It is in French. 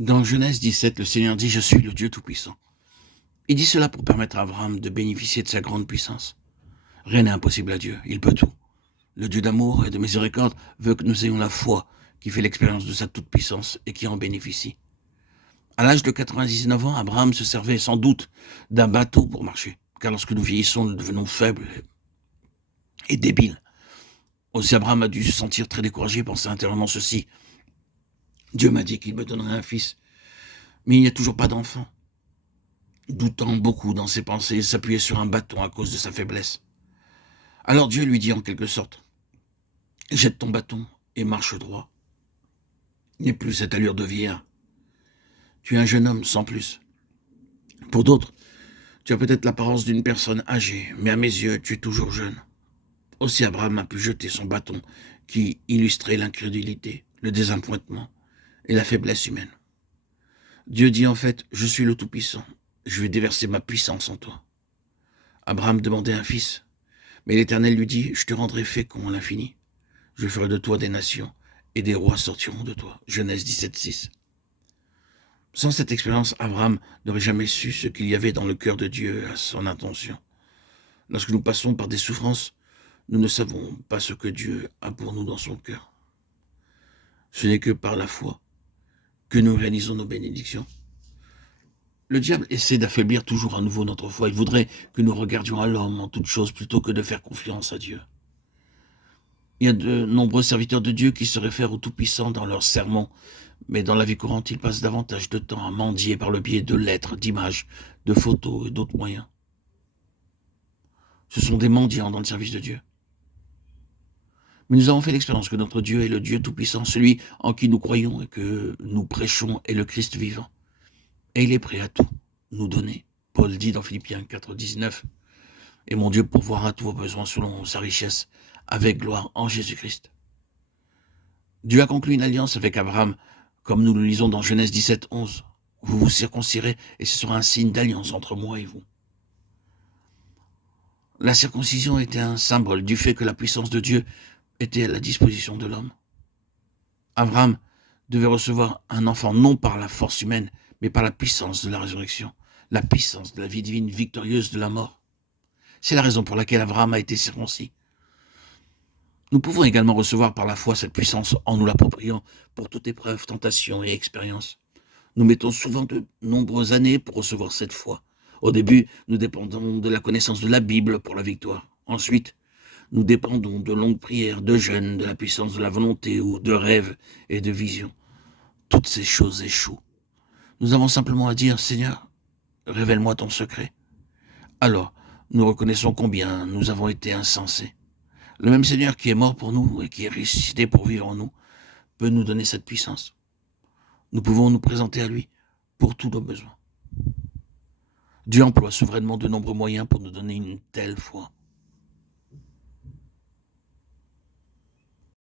Dans Genèse 17, le Seigneur dit « Je suis le Dieu Tout-Puissant ». Il dit cela pour permettre à Abraham de bénéficier de sa grande puissance. Rien n'est impossible à Dieu, il peut tout. Le Dieu d'amour et de miséricorde veut que nous ayons la foi qui fait l'expérience de sa toute-puissance et qui en bénéficie. À l'âge de 99 ans, Abraham se servait sans doute d'un bateau pour marcher, car lorsque nous vieillissons, nous devenons faibles et débiles. Aussi Abraham a dû se sentir très découragé, penser intérieurement ceci. Dieu m'a dit qu'il me donnerait un fils, mais il n'y a toujours pas d'enfant. Doutant beaucoup dans ses pensées, il s'appuyait sur un bâton à cause de sa faiblesse. Alors Dieu lui dit en quelque sorte, « Jette ton bâton et marche droit. N'aie plus cette allure de vieillard. Tu es un jeune homme sans plus. Pour d'autres, tu as peut-être l'apparence d'une personne âgée, mais à mes yeux, tu es toujours jeune. » Aussi Abraham a pu jeter son bâton qui illustrait l'incrédulité, le désappointement et la faiblesse humaine. Dieu dit en fait, « Je suis le Tout-Puissant, je vais déverser ma puissance en toi. » Abraham demandait un fils, mais l'Éternel lui dit, « Je te rendrai fécond à l'infini. Je ferai de toi des nations, et des rois sortiront de toi. » Genèse 17, 6. Sans cette expérience, Abraham n'aurait jamais su ce qu'il y avait dans le cœur de Dieu à son intention. Lorsque nous passons par des souffrances, nous ne savons pas ce que Dieu a pour nous dans son cœur. Ce n'est que par la foi que nous réalisons nos bénédictions. Le diable essaie d'affaiblir toujours à nouveau notre foi. Il voudrait que nous regardions à l'homme en toutes choses plutôt que de faire confiance à Dieu. Il y a de nombreux serviteurs de Dieu qui se réfèrent au Tout-Puissant dans leurs sermons, mais dans la vie courante, ils passent davantage de temps à mendier par le biais de lettres, d'images, de photos et d'autres moyens. Ce sont des mendiants dans le service de Dieu. Mais nous avons fait l'expérience que notre Dieu est le Dieu Tout-Puissant, celui en qui nous croyons et que nous prêchons est le Christ vivant. Et il est prêt à tout nous donner. Paul dit dans Philippiens 4, 19, « Et mon Dieu pourvoira tous vos besoins selon sa richesse, avec gloire en Jésus-Christ. » Dieu a conclu une alliance avec Abraham, comme nous le lisons dans Genèse 17, 11. « Vous vous circoncirez et ce sera un signe d'alliance entre moi et vous. » La circoncision était un symbole du fait que la puissance de Dieu était à la disposition de l'homme. Abraham devait recevoir un enfant non par la force humaine, mais par la puissance de la résurrection, la puissance de la vie divine victorieuse de la mort. C'est la raison pour laquelle Abraham a été circoncis. Nous pouvons également recevoir par la foi cette puissance en nous l'appropriant pour toute épreuve, tentation et expérience. Nous mettons souvent de nombreuses années pour recevoir cette foi. Au début, nous dépendons de la connaissance de la Bible pour la victoire. Ensuite, nous dépendons de longues prières, de jeûnes, de la puissance de la volonté ou de rêves et de visions. Toutes ces choses échouent. Nous avons simplement à dire, « Seigneur, révèle-moi ton secret. » Alors, nous reconnaissons combien nous avons été insensés. Le même Seigneur qui est mort pour nous et qui est ressuscité pour vivre en nous peut nous donner cette puissance. Nous pouvons nous présenter à lui pour tous nos besoins. Dieu emploie souverainement de nombreux moyens pour nous donner une telle foi.